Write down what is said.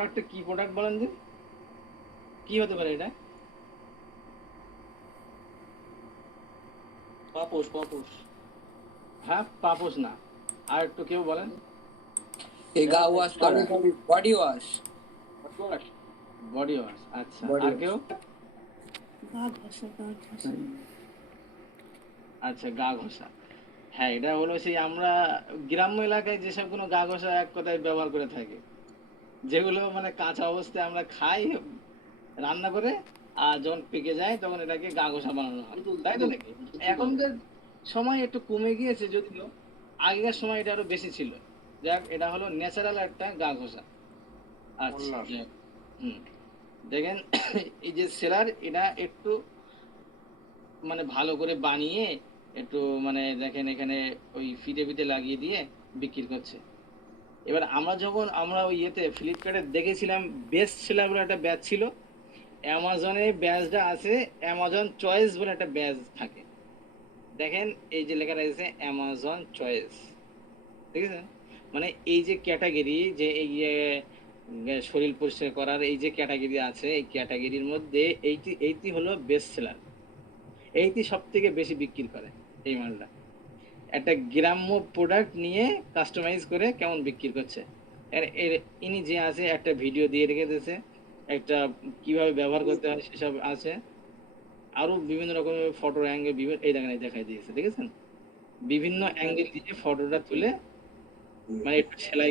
প্রোডাক্টটা কি প্রোডাক্ট বলেন যে, কি হতে পারে এটা? পাপোশ পাপোশ। হ্যাঁ, পাপোশ না, আর একটু কেউ বলেন। এই গা ওয়াশ করা, বডি ওয়াশ। বডি ওয়াশ, আচ্ছা। Body আর wash. কেউ? গা ঘষা গা ঘষা আচ্ছা, গা ঘষা। হ্যাঁ, এটা হলো সেই আমরা গ্রাম্য এলাকায় যেসব কোনো গা ঘষা এক কথায় ব্যবহার করে থাকি, যেগুলো মানে কাঁচা অবস্থায় আমরা খাই রান্না করে, আর যখন পেকে যায় তখন এটাকে গা ঘষা বানানো হয়, তাই তো নাকি? এখনকার সময় একটু কমে গিয়েছে যদিও, আগেকার সময় এটা আরো বেশি ছিল। যাক, এটা হলো ন্যাচারাল একটা গা ঘষা। আচ্ছা, যাক। হুম, দেখেন এই যে সেলার, এটা একটু মানে ভালো করে বানিয়ে একটু মানে দেখেন এখানে ওই ফিতে ফিতে লাগিয়ে দিয়ে বিক্রি করছে। এবার আমরা ওই ইয়েতে ফ্লিপকার্টে দেখেছিলাম, বেস্ট সেলার বলে একটা ব্যাচ ছিল। অ্যামাজনে ব্যাচটা আছে, অ্যামাজন চয়েস বলে একটা ব্যাচ থাকে। দেখেন এই যে লেখা রয়েছে অ্যামাজন চয়েস, ঠিক আছে? মানে এই যে ক্যাটাগরি, যে এই যে শরীর পরিষ্কার করার এই যে ক্যাটাগরি আছে, এই ক্যাটাগরির মধ্যে এইটি হলো বেস্ট সেলার। এইটি সব থেকে বেশি বিক্রি করে এই মালটা। একটা গ্রাম্য প্রোডাক্ট নিয়ে কাস্টমাইজ করে কেমন বিক্রি করছে। ইনি যে আছে একটা ভিডিও দিয়ে রেখে দিয়েছে, একটা কিভাবে ব্যবহার করতে হয় সেসব আছে, আরো বিভিন্ন রকমের ফটোর অ্যাঙ্গেল, বিভিন্ন এই দেখেন, এই দেখাই দিয়েছে, দেখেছেন? বিভিন্ন অ্যাঙ্গেল দিয়ে ফটোটা তুলে মানে একটু সেলাই